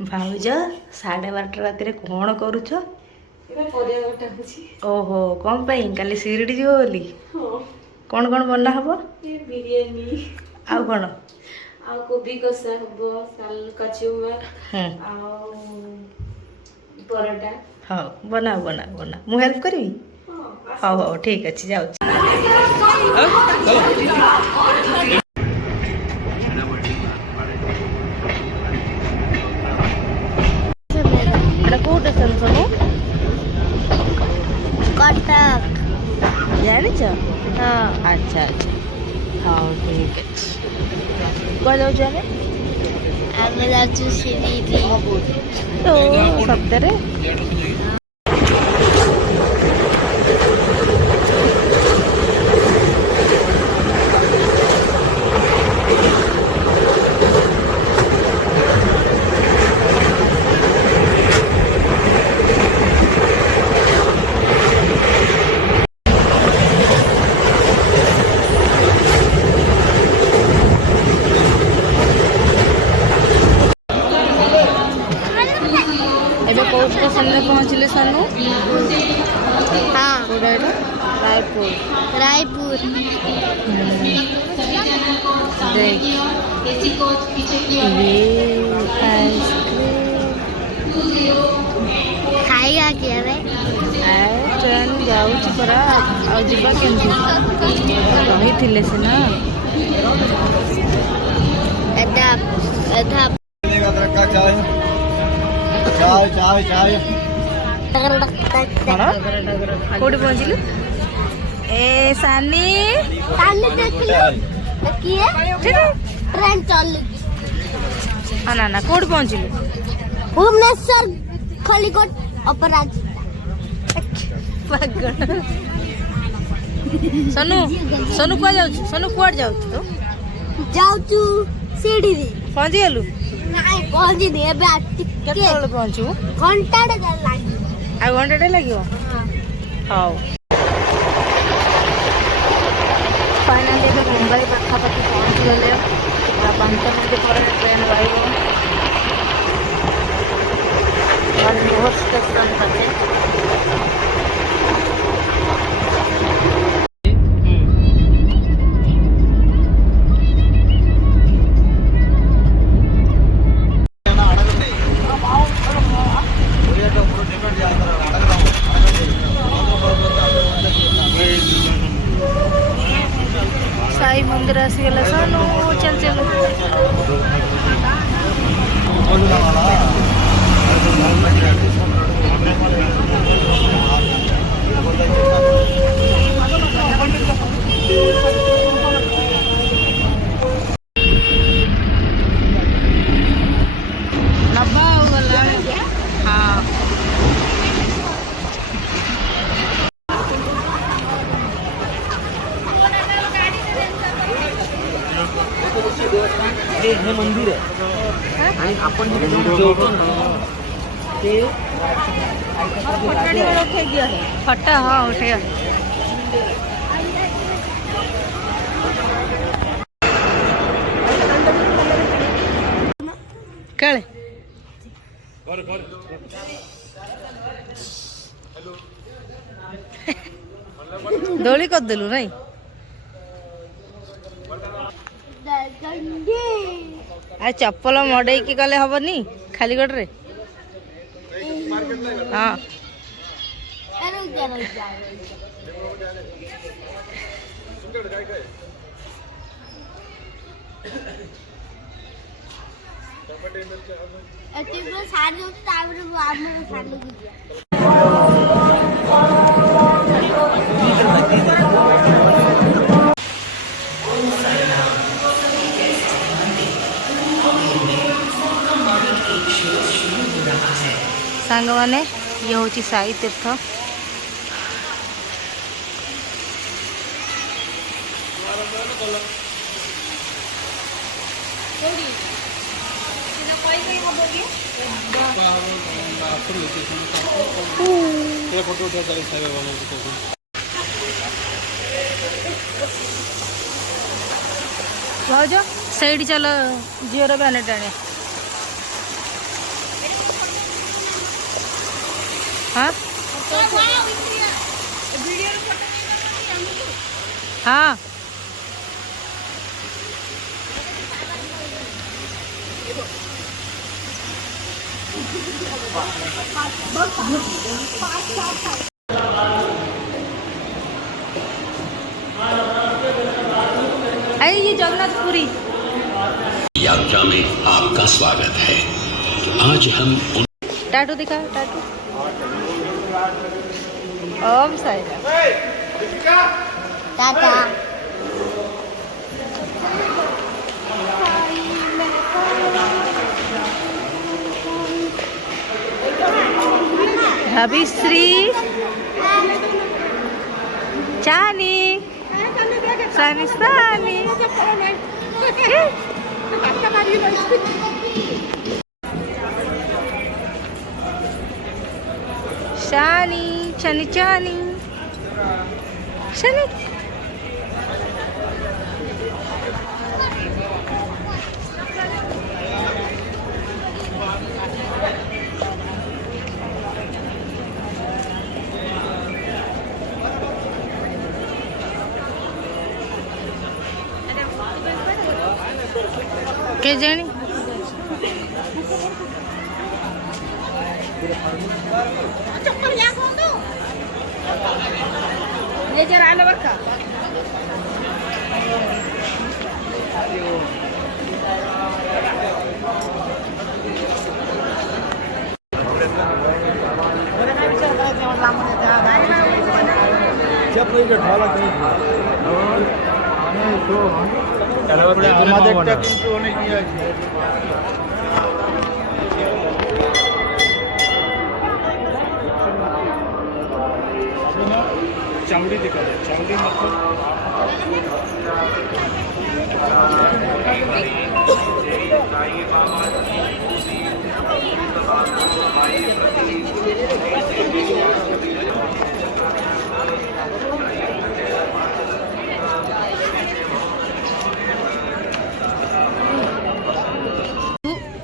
भाउज 12:30 राति कौन करुଛ? ओहो कौन पाई काली शिरडी जीव बोली कौन कौन बना हबो? बिरयानी आउ कौन आउ कोबी कषा हबो साल कचुमर आउ परोटा। हाँ बनाओ बनाओ बना मु हेल्प करी। हाँ हाँ ठीक अच्छे जाऊँ कौटे सुनो कटक जानी हाँ अच्छा अच्छा हाँ ठीक अच्छे कौन जाऊँ आमे आमे जाचु शिरडी तो सप्ताहे पहुँचले सनु हाँ रायपुर रायपुर देख खाएगा क्या रे ट्रेन जाऊँ परा आ जावा केमती रही सीना एदा एदा कौटी पहुँचलु ए सानी ट्रेन चल ना ना कौटी पहुँचलु भुवनेश्वर खलिकोट अपराज सोनू सोनू कुआ जाऊ सोनू कुआड़ जाऊ तो जाऊचु सीढ़ी पहुँची गलु नाइ पहुँची नहीं एबे आती केतले पहुँचू घंटा टे लागी आ घंटाटे लगियो हाउ फाइनाली एबे मुंबई पाखापाखि पहुँची गले 5 मिनिट पर ट्रेन आइबो मनमोहन स्टेशन पाखे साई मंदिर आसीगला सानू चल चल नब्बा हो गला हाँ हे मंदिर आहे आणि आपण जेवतो ना ते फटा हाँ उठे कळे दोली करदेलु नहीं आ चप्पल मड़े की गले हबनी खाली गोटे हाँ सांग माने ये हूँ साई तीर्थ भाज सही चल झीवर बैनेट आने हाँ हाँ अरे ये जगन्नाथपुरी यात्रा में आपका स्वागत है। आज हम टाटू दिखा टाटू ओम साई टाटा अभिश्री चानी सानी सानी शानी चनी चानी शनी के जानी আমাদেরটা কিন্তু অনেক ইয়ে আছে। चावड़ी दिखा दे चावड़ी मतलब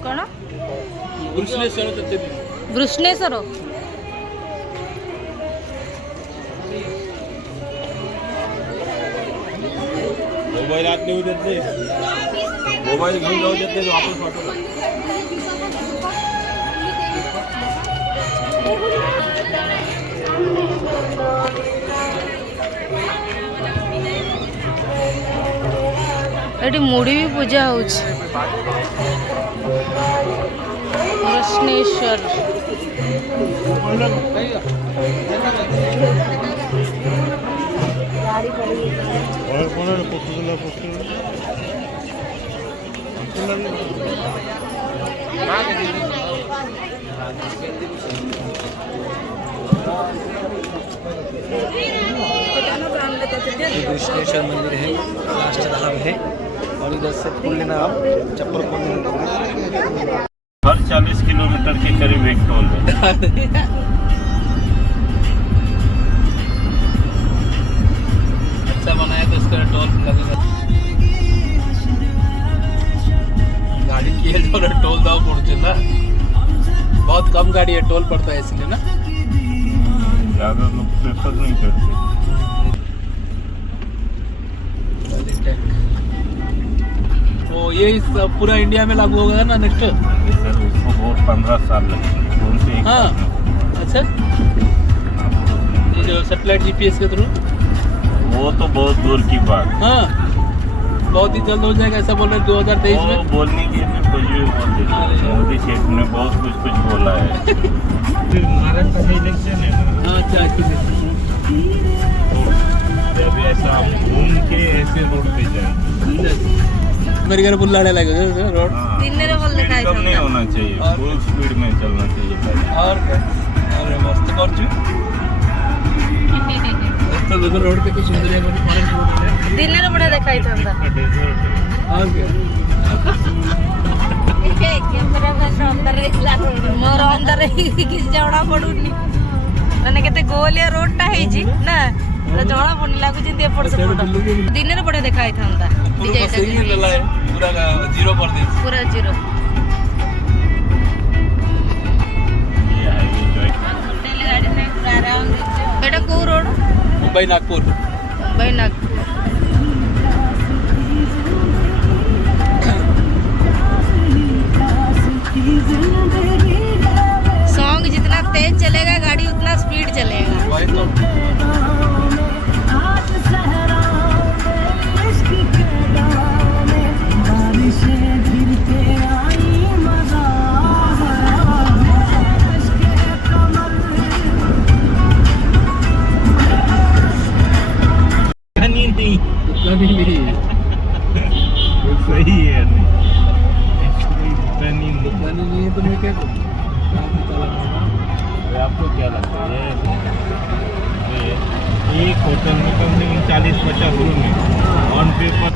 कौन वृष्णेश्वर वृष्णेश्वर मोबाईल आत नेऊ देत नाही मोबाईल घेऊन जाऊ देत नाही वापस पाठवला एटी मुड़ी भी पूजा हो कृष्णेश्वर और कौन है पुस्तुला कृष्णेश्वर मंदिर है, लास्ट धाम है और इधर से खोल लेना आप चप्पल खोल लेना। हर 40 किलोमीटर के करीब एक टोल है। अच्छा बनाया तो इसका टोल लगेगा। गाड़ी की है जो टोल दाव पड़ते ना, बहुत कम गाड़ी है, टोल पड़ता है इसलिए ना। ज़्यादा लोग प्रेफर नहीं करते। तो ये इस पूरा इंडिया में लागू होगा ना नेक्स्ट? सर उसको बहुत 15 साल लगे। हाँ अच्छा, ये जो सैटेलाइट जीपीएस के थ्रू, वो तो बहुत दूर की बात। हाँ बहुत ही जल्द हो जाएगा ऐसा बोल रहे 2023 वो में। बोलने के लिए कुछ भी बोल देते। मोदी शेख ने बहुत कुछ बोला है। फिर महाराष्ट्र का इलेक्शन है ना, हाँ अच्छा अच्छी जब ऐसा घूम के ऐसे रोड पे जाए मेरे घर बुल्लाने लगे रोड। दिन रे बोल दिखाई कम नहीं होना चाहिए, और- फुल स्पीड में चलना चाहिए। और क्या, अरे मस्त करछु तो देखो रोड पे कुछ सुंदर है। दिन रे बड़ा दिखाई था और क्या, मोर अंदर किसी जଣା पड़ुनी माने केते गोलिया रोडटा हेजी ना जଣା पड़नी लागु जे एपट सेपट दिन रे बड़ा दिखाई था पूरा सही है लला है, पूरा जीरो कर दे। पूरा जीरो ये हाईवे जो है होटल गाड़ी मुंबई नागपुर मुंबई नागपुर। सॉन्ग जितना तेज चलेगा गाड़ी उतना स्पीड चलेगा। वही तो। नहीं उतना भी नहीं, सही है नहीं उतना नहीं है तो मैं क्या करूँ? आपको क्या लगता है एक होटल में कम से कम 40-50 रूम है ऑन पेपर